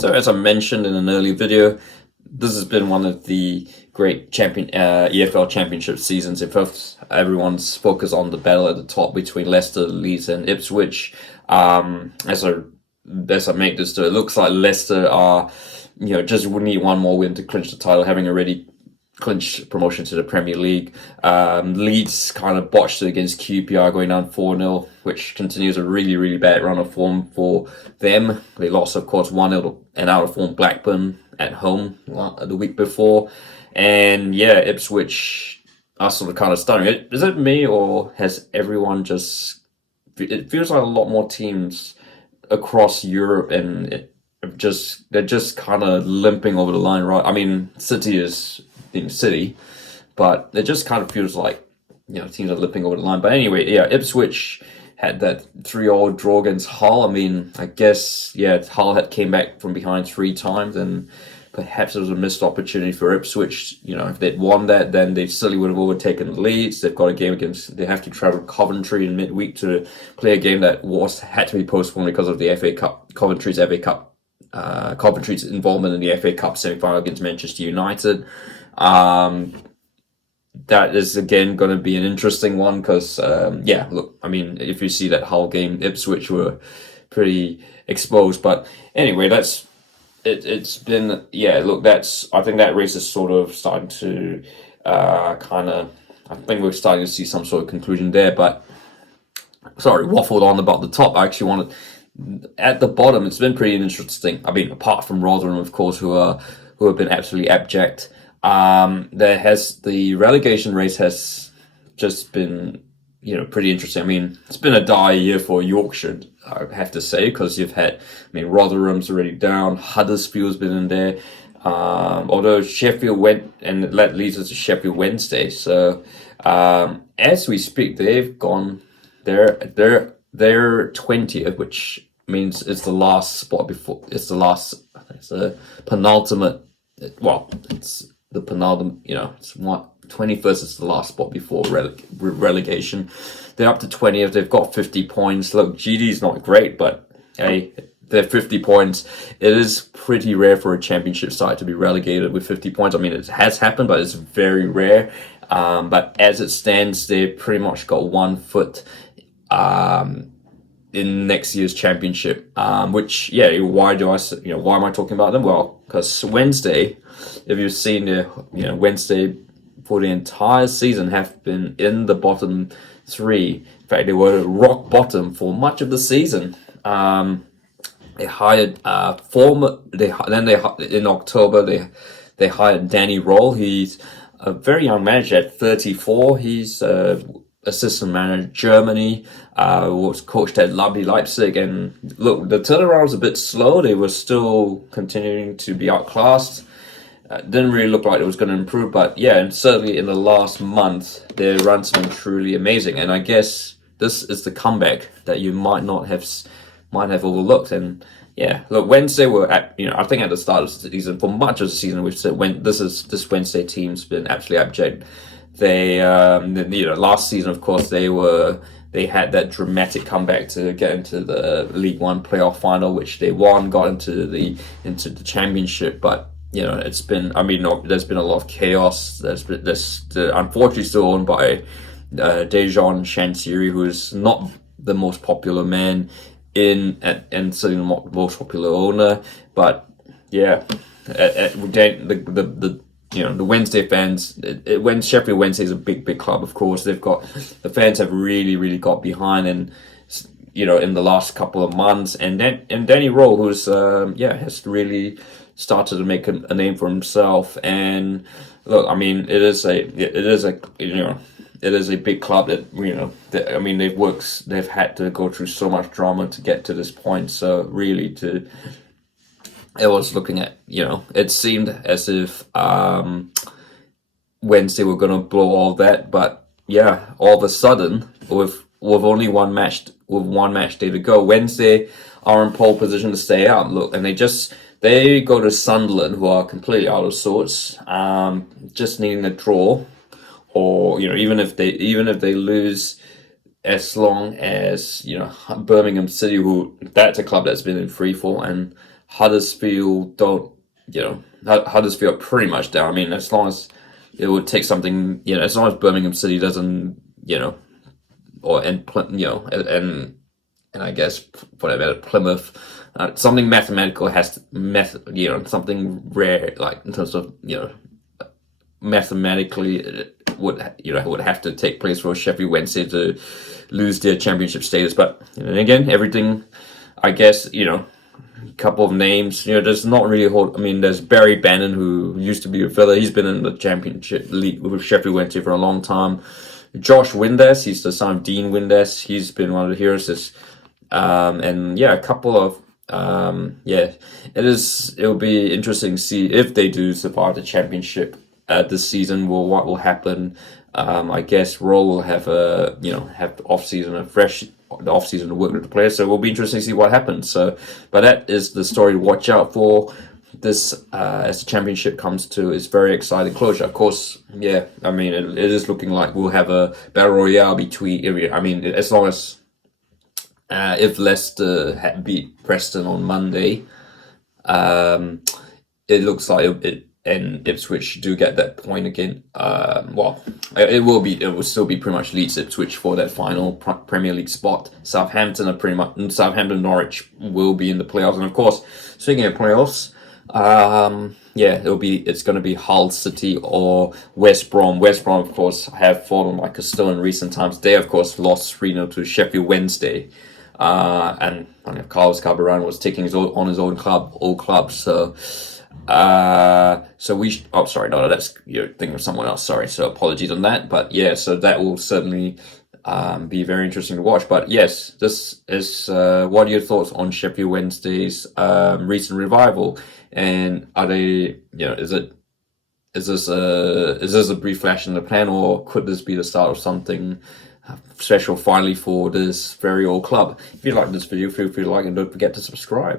So as I mentioned in an earlier video, this has been one of the great EFL Championship seasons. In fact, everyone's focused on the battle at the top between Leicester, Leeds, and Ipswich. As I make this, it looks like Leicester are, just need one more win to clinch the title, having already clinched promotion to the Premier League. Leeds kind of botched it against QPR, going down 4-0, which continues a really, really bad run of form for them. They lost, of course, 1-0 to an out-of-form Blackburn at home the week before. And yeah, Ipswich are sort of kind of stunning. Is it me, or has everyone just... It feels like a lot more teams across Europe and they're just kind of limping over the line, right? I mean, City is in City, but it just kind of feels like, teams are limping over the line. But anyway, yeah, Ipswich had that 3-3 draw against Hull. I mean, I guess, Hull had came back from behind 3 times, and perhaps it was a missed opportunity for Ipswich. If they'd won that, then they certainly would have overtaken the Leeds. They've got a game they have to travel to Coventry in midweek to play a game that had to be postponed because of the FA Cup, Coventry's involvement in the FA Cup semi-final against Manchester United. That is again going to be an interesting one because, look, I mean, if you see that Hull game, Ipswich were pretty exposed. But anyway, it's been, I think that race is sort of starting to I think we're starting to see some sort of conclusion there. But sorry, waffled on about the top. I actually wanted, at the bottom, it's been pretty interesting. I mean, apart from Rotherham, of course, who have been absolutely abject. The relegation race has just been, pretty interesting. I mean, it's been a dire year for Yorkshire, I have to say, because you've had, Rotherham's already down, Huddersfield's been in there, although Sheffield went, and that leads us to Sheffield Wednesday. So, as we speak, they've gone, they're 20th, which means it's the last spot before, it's the penultimate, it's the penultimate, it's 21st is the last spot before relegation. They're up to 20th. They've got 50 points. Look, GD's not great, but hey, they're 50 points. It is pretty rare for a championship side to be relegated with 50 points. I mean, it has happened, but it's very rare. But as it stands, they've pretty much got 1 foot in next year's championship. Why am I talking about them? Well, because Wednesday, if you've seen Wednesday for the entire season have been in the bottom 3. In fact, they were rock bottom for much of the season. They hired in October they hired Danny Roll. He's a very young manager at 34. He's assistant manager Germany, was coached at RB Leipzig, and look, the turnaround was a bit slow. They were still continuing to be outclassed. Didn't really look like it was going to improve, but yeah, and certainly in the last month, their run's been truly amazing. And I guess this is the comeback that you might have overlooked. And yeah, look, Wednesday were at, I think at the start of the season, for much of the season, we've said this Wednesday team's been absolutely abject. They, last season, of course, they had that dramatic comeback to get into the League One playoff final, which they won, got into the championship, but it's been, there's been a lot of chaos. There's unfortunately still owned by Dejan Chansiri, who is not the most popular man and certainly not the most popular owner. But yeah, the Wednesday fans, when Sheffield Wednesday is a big club, of course, the fans have really, really got behind, and in the last couple of months, and Danny Rowe, who's has really started to make a name for himself. And look, I mean, it is a big club that they've had to go through so much drama to get to this point. So really, it was looking at, it seemed as if Wednesday were going to blow all that, but yeah, all of a sudden, with only one match day to go, Wednesday are in pole position to stay out. Look, and they go to Sunderland, who are completely out of sorts, just needing a draw, or even if they lose, as long as Birmingham City, that's a club that's been in free fall, and Huddersfield don't, Huddersfield are pretty much down. I mean, as long as it would take something, as long as Birmingham City doesn't, or and I guess for that matter, Plymouth, something mathematical has to something rare, like in terms of mathematically it would have to take place for Sheffield Wednesday to lose their championship status. But again, everything, I guess, couple of names. There's not really a whole. I mean, there's Barry Bannon, who used to be a fella. He's been in the Championship League with Sheffield Wednesday for a long time. Josh Windass, he's the son of Dean Windass. He's been one of the heroes. And yeah, a couple of it'll be interesting to see if they do survive the championship this season. What will happen? I guess Roll will have have the off season, the off season to work with the players. So it will be interesting to see what happens. So, but that is the story to watch out for. This as the championship comes to its very exciting closure. Of course, yeah. I mean, it is looking like we'll have a battle royale between. I mean, as long as if Leicester beat Preston on Monday, it looks like it and Ipswich do get that point again. It will still be pretty much Leeds Ipswich for that final Premier League spot. Southampton and Norwich will be in the playoffs, and of course, speaking of playoffs, it's going to be Hull City or West Brom. West Brom, of course, have fallen like a stone in recent times. They, of course, lost 3-0 to Sheffield Wednesday. And Carlos Carbarán was taking his own club. So, sorry, no, that's you're thinking of someone else. Sorry, so apologies on that. But yeah, so that will certainly be very interesting to watch. But yes, this is what are your thoughts on Sheffield Wednesday's recent revival? And are they, is this a brief flash in the pan, or could this be the start of something special finally for this very old club? If you like this video, feel free to like and don't forget to subscribe.